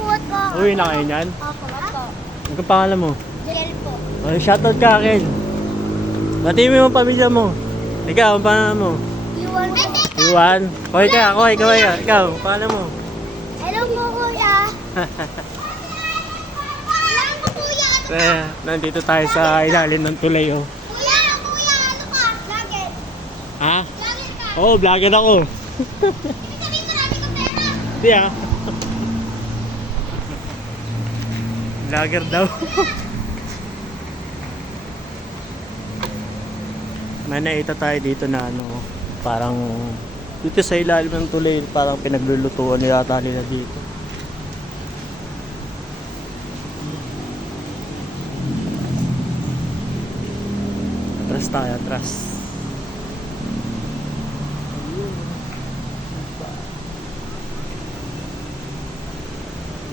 buhat ko. Uwi na kayo niyan? Opo. Ang pangalan mo? Jel po. Oh, shoutout ka akin. Batiin mo yung pamilya mo. Ikaw, ang pangalan mo? Iwan po. Iwan. Koy ka. Ikaw, ang pangalan mo? Hello po, kuya. Hello po, kuya. Nandito tayo sa ilalim ng tulay, oh. Kuya, ano ka? Vlogger. Ha? Vlogger ka. Oo, vlogger ako. Ibig sabihin marami kang pera. Hindi ah. Vlogger daw. May nakita tayo dito na ano, parang dito sa ilalim ng tulay, parang pinaglulutuan yata nila dito. Atras tayo, atras.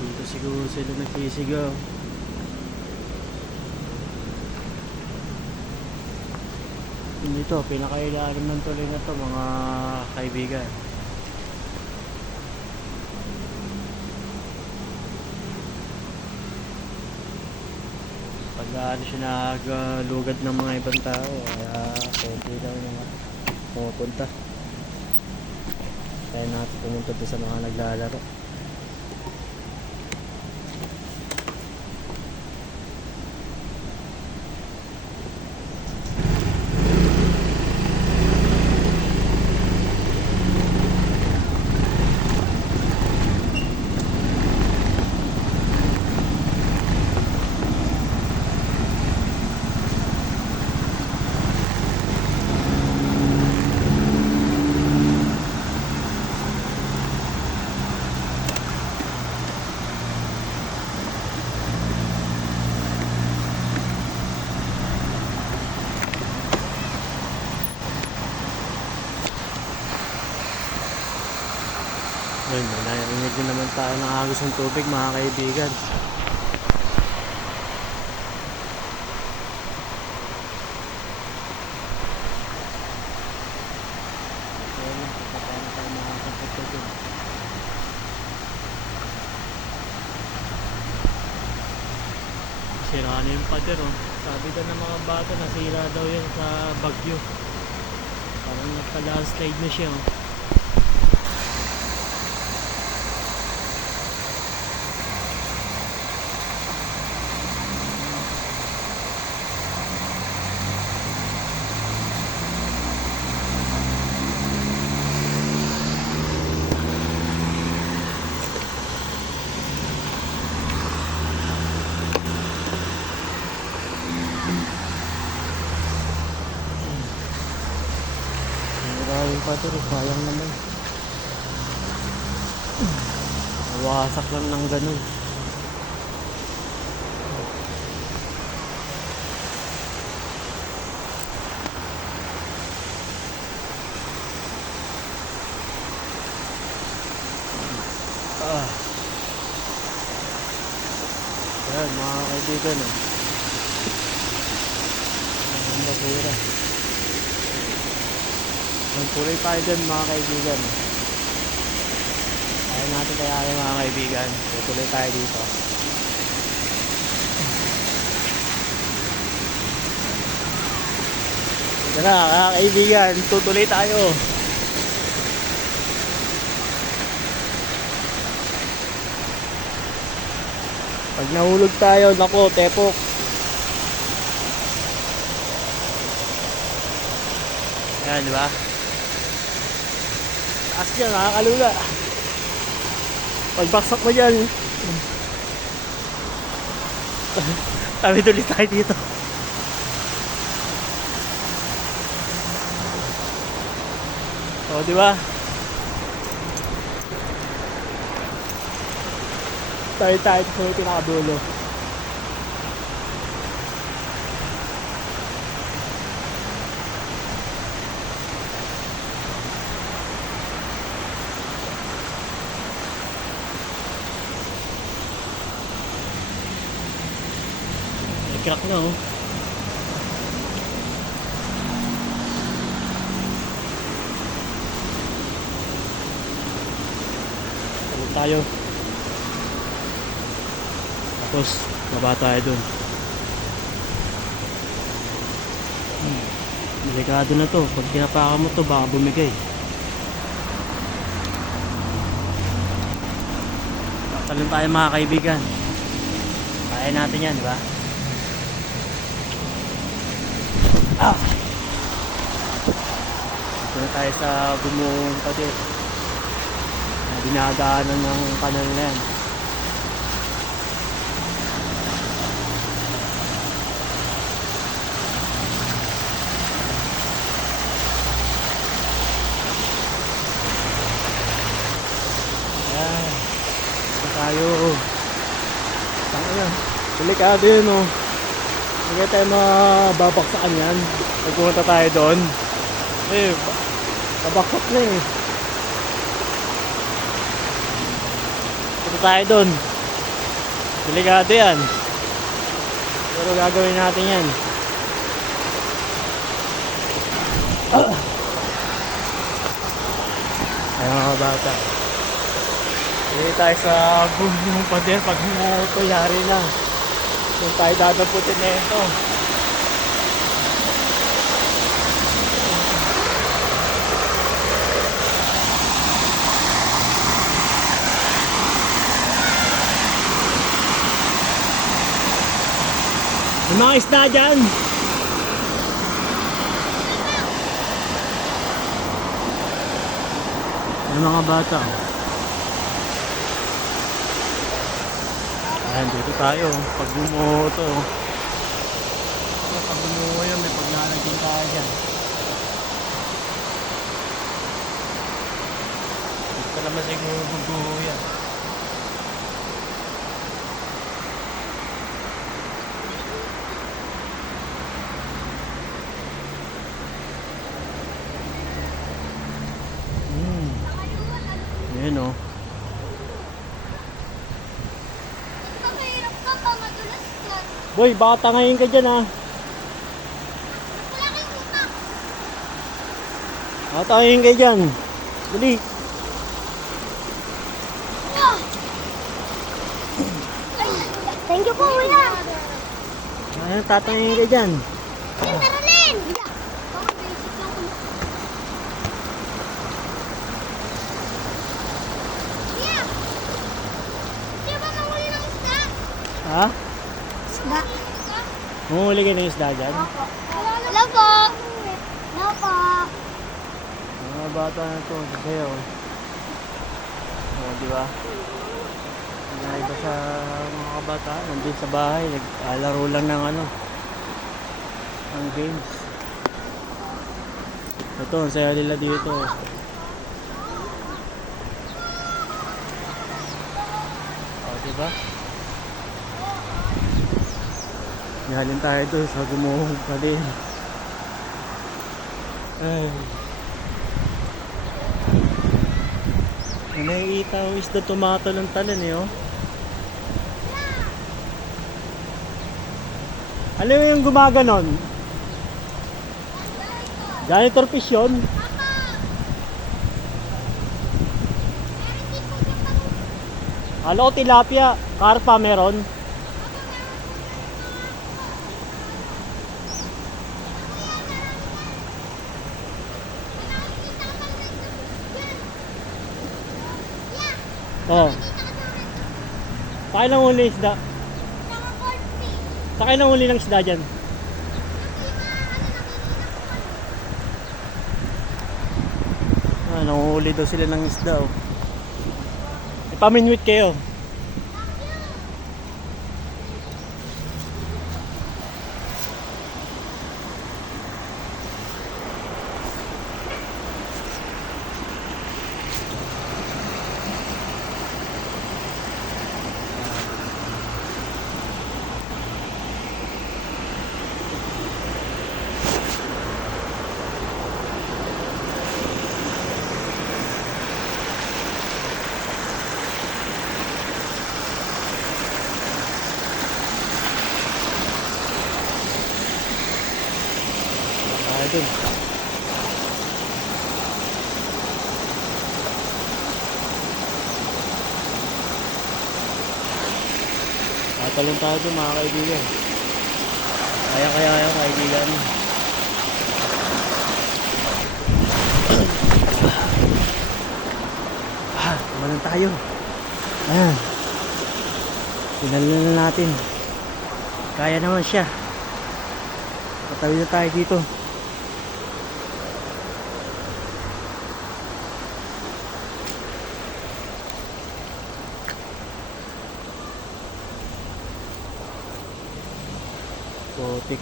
Dito siguro sila nagsisigaw. Dito, pinakailalim ng tuloy na to mga kaibigan. Pag ano siya naglugad ng mga ibang tao, kaya pwede daw mga pumupunta. Kaya natin pumunta doon sa mga naglalaro. Yun, narinig din naman tayo ng agos ng tubig mga kaibigan. Ayun, paano tayo makakapunta dun. Sira na yung pader, oh. Sabi daw ng mga bata, nasira daw yan sa bagyo. Parang nagka-landslide na siya, oh. Maraming pader, sayang naman. Wasak lang ng ganun. Ayan mga kaibigan, oh. Ang basura. Magtuloy tayo dyan mga kaibigan. Ayaw natin kaya mga kaibigan. Tutuloy tayo dito. Ito na mga kaibigan, tutuloy tayo. Pag nahulog tayo, naku, tepok. Ayan, di ba? Taas niya, nakakalula. Pagbaksak mo dyan, tabi tuloy tayo dito. O, di ba? Tayo sa may pinakadulo. May crack na, oh. Tayo. Tapos, baba tayo dun. Delikado na to. Pag tinapakan mo to, baka bumigay. Talon tayo mga kaibigan. Kaya natin yan, di ba? Ah! Ito na tayo sa Gumuhong Pader. Dinadaanan ng kanal na yan. Ayan. Ito tayo. Tangina. Delikado yun, oh. Hindi tayo mababaksakan yan. Pagpunta tayo doon. Eh, babaksak na eh. Punta tayo doon. Delikado yan. Pero gagawin natin yan. Ay mga bata. Hindi tayo sa Gumuhong Pader. Pag humuto, yari na. Kung tayo dadaputin na ito. May mga isda dyan. May mga bata. Ayan, dito tayo. Pag bumuho to. Pag bumuho yun, may paglalagyan tayo dyan. Dito naman siguro bumuho yan. Ayan o. Mahirap ka pa, madulas yan. Boy, baka tangayin ka dyan ha. Wala kang utak. Baka tangayin ka dyan. Dali. Wow. Thank you po, kuya. Ayan, tatangayin ka dyan. Yung taralin. Baka basic lang ko. Kuya. Di ba mahuli ng isda? Ha? Isda. Mahuli ka ng isda dyan? Hello po. Hello po. Mga bata na to, sasayaw. O, di ba? Mga iba sa mga kabata, nandun sa bahay, naglalaro lang ng ano, ng games. Ito, ang saya nila dito. O, di ba? Galing tayo doon sa Gumuhong Pader. Ay. May nakikita ko isda tumatalon-talon eh, oh. Ano yung gumaganon? Janitor fish yun? Kala ko tilapia, karpa meron. Oh. Sa kayo nang huli isda? Sa kayo nang huli ng isda dyan? Ah, nanguhuli daw sila ng isda, oh. Ipaminwit kayo. Dun. Talon tayo doon mga kaibigan. Kaya kaibigan. Tumalon tayo. Ayan. Pinalala na natin. Kaya naman siya. Patawid na tayo dito. Putik.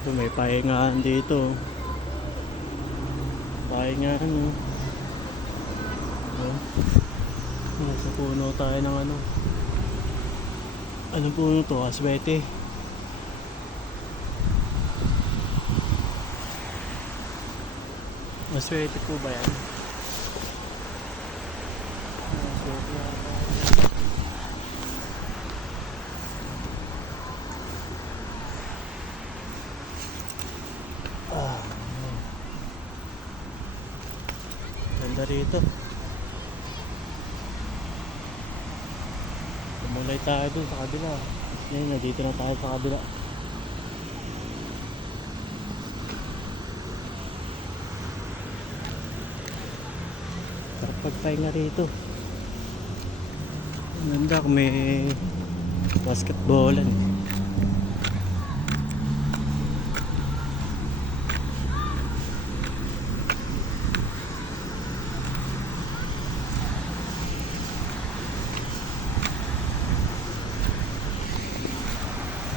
Ito, may pahingaan dito. Pahingaan, no? Nasa puno tayo ng ano. Anong puno to? Aswete. Aswete po ba yan? Aswete yata. Ganda rito. Tumulay tayo dun sa kabila. Yan, nandito na tayo sa kabila. Sarap pagpahinga rito. Ang ganda kung may basketballan.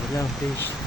Walang fish.